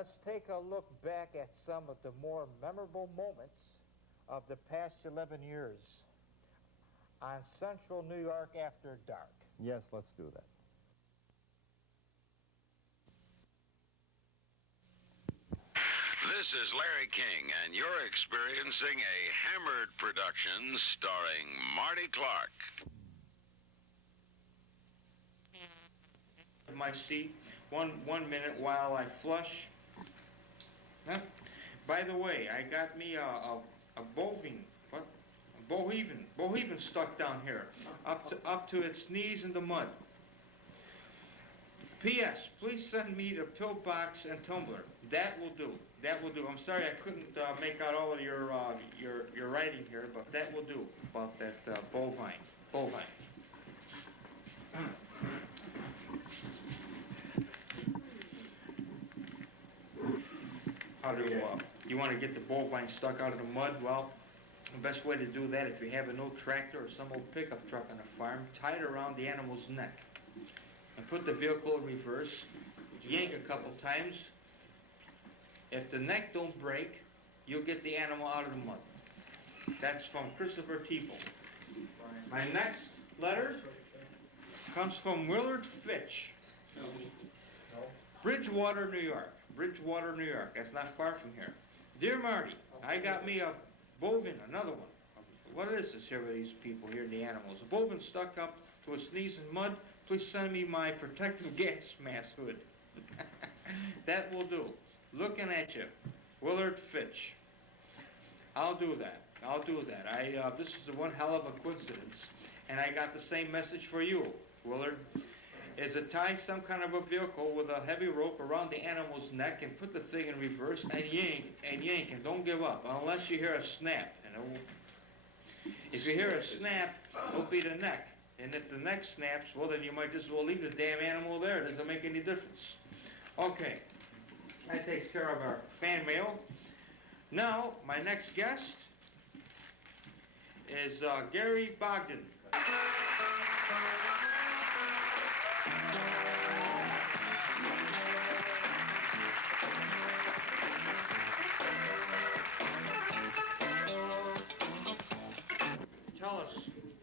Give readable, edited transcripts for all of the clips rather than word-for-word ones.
let's take a look back at some of the more memorable moments of the past 11 years on Central New York After Dark. Yes, let's do that. This is Larry King, and you're experiencing a Hammered production starring Marty Clark. My seat, one minute while I flush. Huh? By the way, I got me a boheven stuck down here, up to its knees in the mud. P.S. Please send me the pillbox and tumbler. That will do. That will do. I'm sorry I couldn't make out all of your writing here, but that will do about that bovine. How do you want to get the bovine stuck out of the mud? Well, the best way to do that, if you have an old tractor or some old pickup truck on the farm, tie it around the animal's neck and put the vehicle in reverse, yank a couple times. If the neck don't break, you'll get the animal out of the mud. That's from Christopher Teeple. My next letter comes from Willard Fitch. Bridgewater, New York. Bridgewater, New York. That's not far from here. Dear Marty, I got me a bovine, another one. What is this here with these people here, the animals? A bovine stuck up to its knees in mud. Please send me my protective gas mask hood. That will do. Looking at you, Willard Fitch. I'll do that. This is one hell of a coincidence. And I got the same message for you, Willard. Is to tie some kind of a vehicle with a heavy rope around the animal's neck and put the thing in reverse and yank and don't give up unless you hear a snap. If you hear a snap, it'll be the neck. And if the neck snaps, well, then you might just as well leave the damn animal there. It doesn't make any difference. Okay, that takes care of our fan mail. Now, my next guest is Gary Bogdan.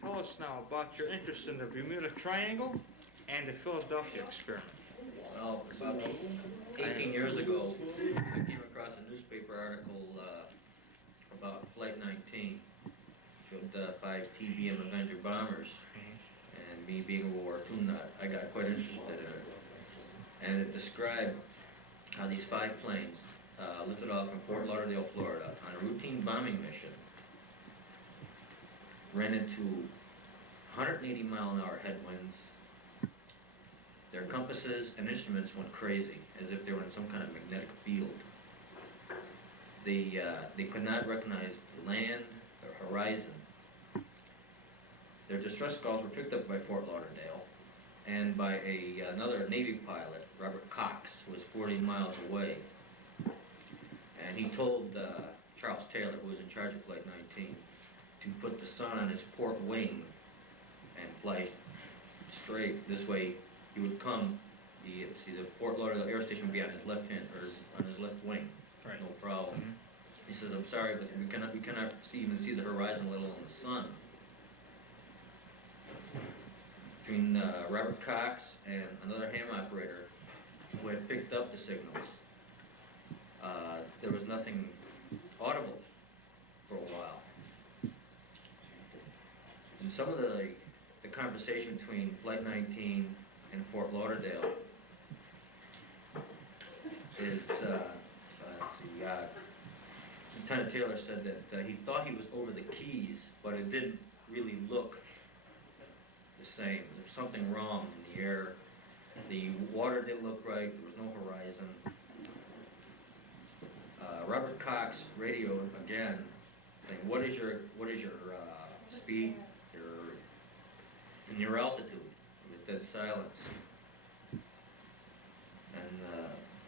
Tell us now about your interest in the Bermuda Triangle and the Philadelphia experiment. Well, about 18 years ago, I came across a newspaper article about Flight 19. Showed 5 TBM Avenger bombers, and me being a World War II nut, I got quite interested in it. And it described how these 5 planes lifted off from Fort Lauderdale, Florida, on a routine bombing mission, ran into 180-mile-an-hour headwinds. Their compasses and instruments went crazy, as if they were in some kind of magnetic field. They could not recognize the land or horizon. Their distress calls were picked up by Fort Lauderdale and by another Navy pilot, Robert Cox, who was 40 miles away. And he told Charles Taylor, who was in charge of Flight 19, to put the sun on his port wing and fly straight. This way he would come, the Fort Lauderdale Air Station would be on his left hand, or on his left wing. Right. No problem. Mm-hmm. He says, I'm sorry, but we cannot even see the horizon, let alone the sun. Between Robert Cox and another ham operator who had picked up the signals, there was nothing audible for a while. And some of the conversation between Flight 19 and Fort Lauderdale is, let's see, Lieutenant Taylor said that he thought he was over the Keys, but it didn't really look the same. There was something wrong in the air. The water didn't look right. There was no horizon. Robert Cox radioed again, saying, "What is your speed, your altitude?" With dead silence. And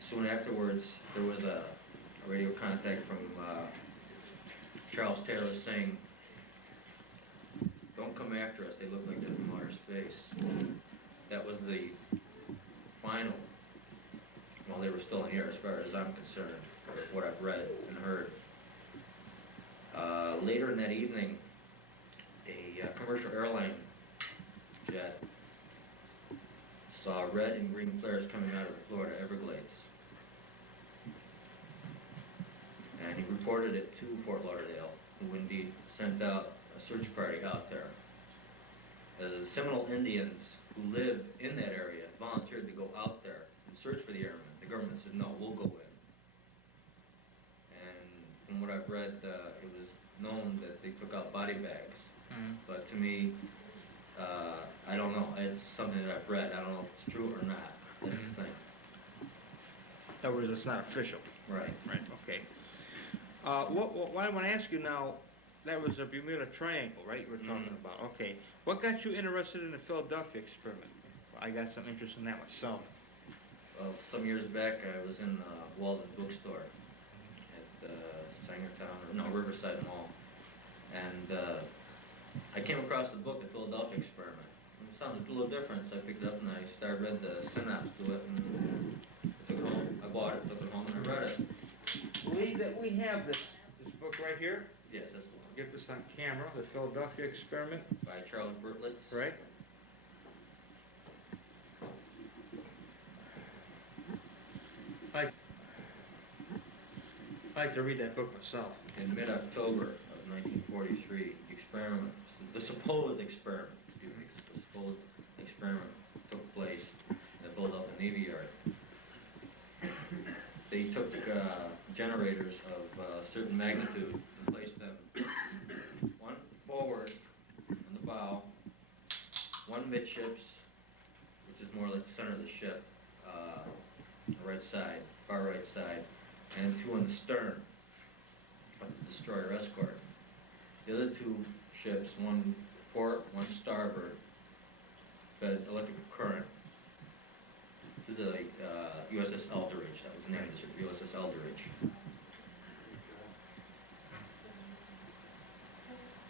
soon afterwards, there was a radio contact from Charles Taylor saying, "Don't come after us, they look like they're from outer space." That was the final. Well, they were still in the air as far as I'm concerned, or what I've read and heard. Later in that evening, a commercial airline jet saw red and green flares coming out of the Florida Everglades. And he reported it to Fort Lauderdale, who indeed sent out a search party out there. The Seminole Indians who live in that area volunteered to go out there and search for the airmen. The government said, no, we'll go in. And from what I've read, it was known that they took out body bags. But to me, I don't know. It's something that I've read. I don't know if it's true or not. That's the thing. In other words, it's not official. Right. Right, okay. What I want to ask you now, that was a Bermuda Triangle, right, you were talking about? Okay. What got you interested in the Philadelphia experiment? I got some interest in that myself. Well, some years back, I was in Walden bookstore at Riverside Mall, and I came across the book, The Philadelphia Experiment. It sounded a little different, so I picked it up and I read the synopsis to it, and I took it home. I bought it, took it home, and I read it. Believe that we have this book right here. Yes, that's the one. Get this on camera, The Philadelphia Experiment. By Charles Bertlitz. Right. I'd like to read that book myself. In mid-October of 1943, the supposed experiment took place in the Philadelphia Navy Yard. They took generators of certain magnitude and placed them one forward on the bow, one midships, which is more or less the center of the ship, the right side, far right side, and two on the stern of the destroyer escort. The other two ships, one port, one starboard, fed electrical current to the USS Eldridge. That was the name of the ship, USS Eldridge.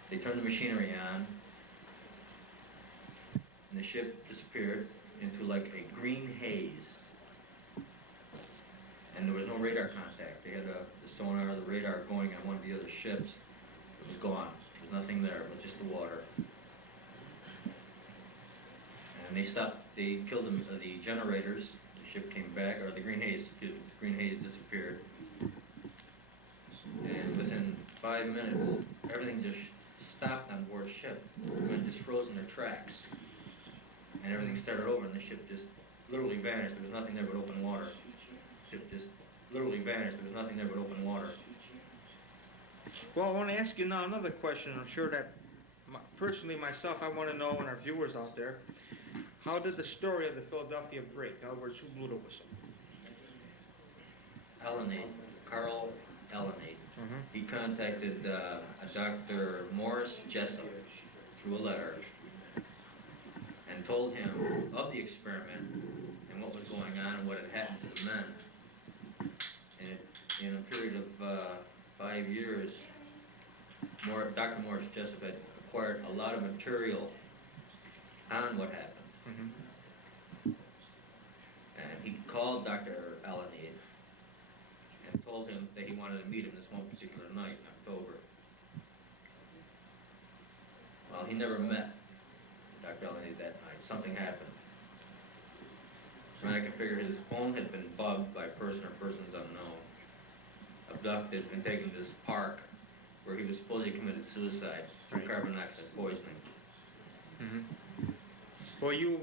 They turned the machinery on, and the ship disappeared into like a green haze. And there was no radar contact. They had the sonar, the radar going on one of the other ships. It was gone. There was nothing there but just the water. And they stopped. They killed the generators. The ship came back, or the green haze. The green haze disappeared. And within 5 minutes, everything just stopped on board ship. Everyone just froze in their tracks. And everything started over, and the ship just literally vanished. There was nothing there but open water. The ship just literally vanished. There was nothing there but open water. Well, I want to ask you now another question. I'm sure that, personally myself, I want to know, and our viewers out there, how did the story of the Philadelphia break? In other words, who blew the whistle? Carl Allenade. He contacted a Dr. Morris Jessup through a letter and told him of the experiment and what was going on and what had happened to the men. And in a period of 5 years, Dr. Morris Jessup had acquired a lot of material on what happened. And he called Dr. Allenade and told him that he wanted to meet him this one particular night in October. Well, he never met Dr. Allenade that night. Something happened. I can figure his phone had been bugged by a person or persons unknown, abducted and taken to this park where he was supposedly committed suicide from carbon dioxide poisoning. Well, you,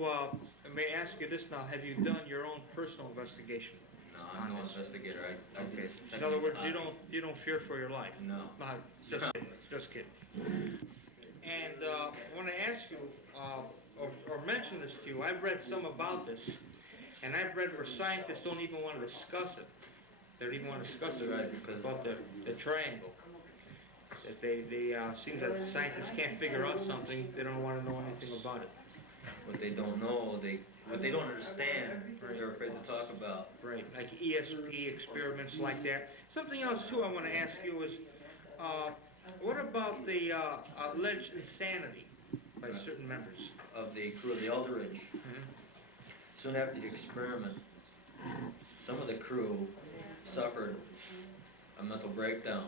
may I ask you this now, have you done your own personal investigation? No, I'm no investigator. Okay. In other words, you don't fear for your life? No. Just kidding. And I want to ask you, or mention this to you, I've read some about this, and I've read where scientists don't even want to discuss it. They don't even want to discuss it, right, because about the triangle. That they seems that scientists can't figure out something, they don't want to know anything about it. What they don't know, what they don't understand, they're afraid to talk about. Right, like ESP experiments like that. Something else too I want to ask you is, what about the alleged insanity by certain members of the crew of the Eldridge? Soon after the experiment, some of the crew suffered a mental breakdown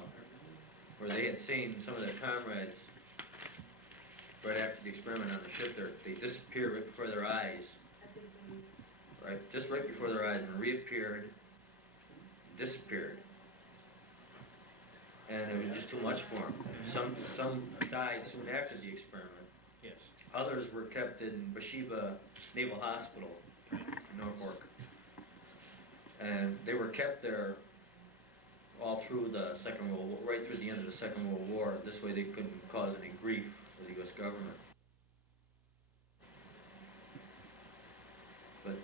where they had seen some of their comrades right after the experiment on the ship. They disappeared right before their eyes, right, just right before their eyes, and reappeared, disappeared, and it was just too much for them. Some died soon after the experiment. Yes. Others were kept in Bathsheba Naval Hospital in Norfolk, and they were kept there all through the Second World War, right through the end of the Second World War. This way they couldn't cause any grief for the U.S. government. But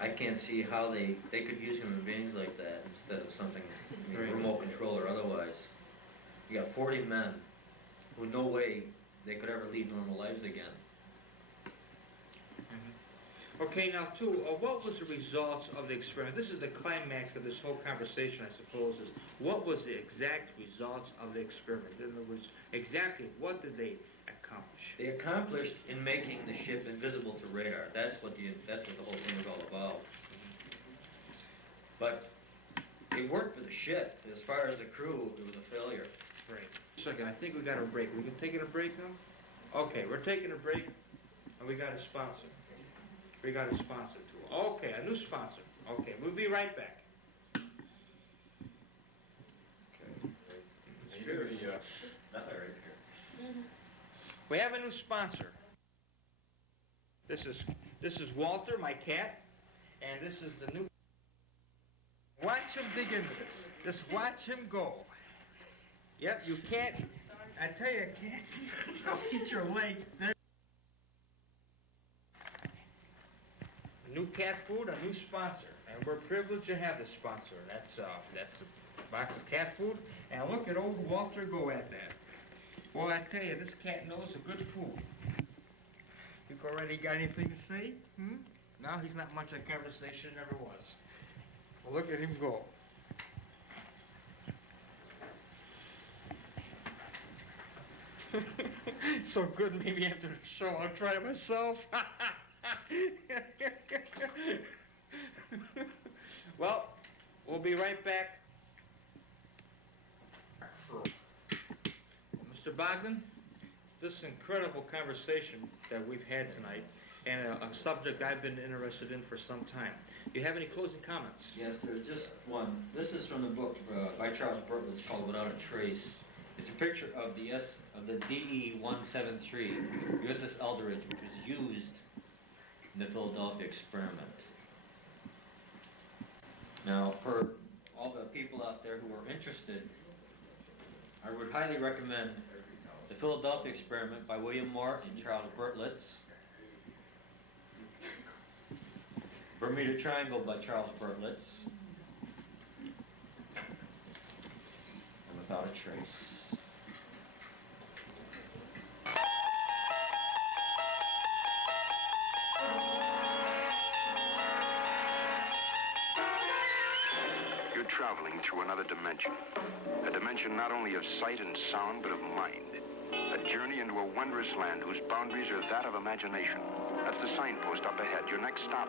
I can't see how they could use human beings like that instead of something, Right. remote control or otherwise. You got 40 men who no way they could ever lead normal lives again. Okay, now too, what was the results of the experiment? This is the climax of this whole conversation, I suppose, is what was the exact results of the experiment? In other words, exactly what did they accomplish? They accomplished in making the ship invisible to radar. That's what the whole thing was all about. But it worked for the ship. As far as the crew, it was a failure. Right. Second, I think we got a break. We can take a break now? Okay, we're taking a break, and we got a sponsor. We got a sponsor too. Okay, a new sponsor. Okay, we'll be right back. We have a new sponsor. This is Walter, my cat, and this is the new. Watch him dig into this. Just watch him go. Yep, you can't. I tell you, cats. I'll eat your leg. There. New cat food, a new sponsor, and we're privileged to have this sponsor. That's a box of cat food, and look at old Walter go at that. Well, I tell you, this cat knows a good food. You already got anything to say? No, he's not much of a conversation, never was. Well, look at him go. So good, maybe after the show I'll try it myself. Well, we'll be right back. Mr. Bogdan, this incredible conversation that we've had tonight, and a subject I've been interested in for some time. Do you have any closing comments? Yes, there's just one. This is from the book by Charles Bertlitz called Without a Trace. It's a picture of the DE-173 USS Eldridge, which was used in the Philadelphia experiment. Now, for all the people out there who are interested, I would highly recommend The Philadelphia Experiment by William Marty and Charles Bertlitz, Bermuda Triangle by Charles Bertlitz, and Without a Trace. You're traveling through another dimension. A dimension not only of sight and sound, but of mind. A journey into a wondrous land whose boundaries are that of imagination. That's the signpost up ahead. Your next stop.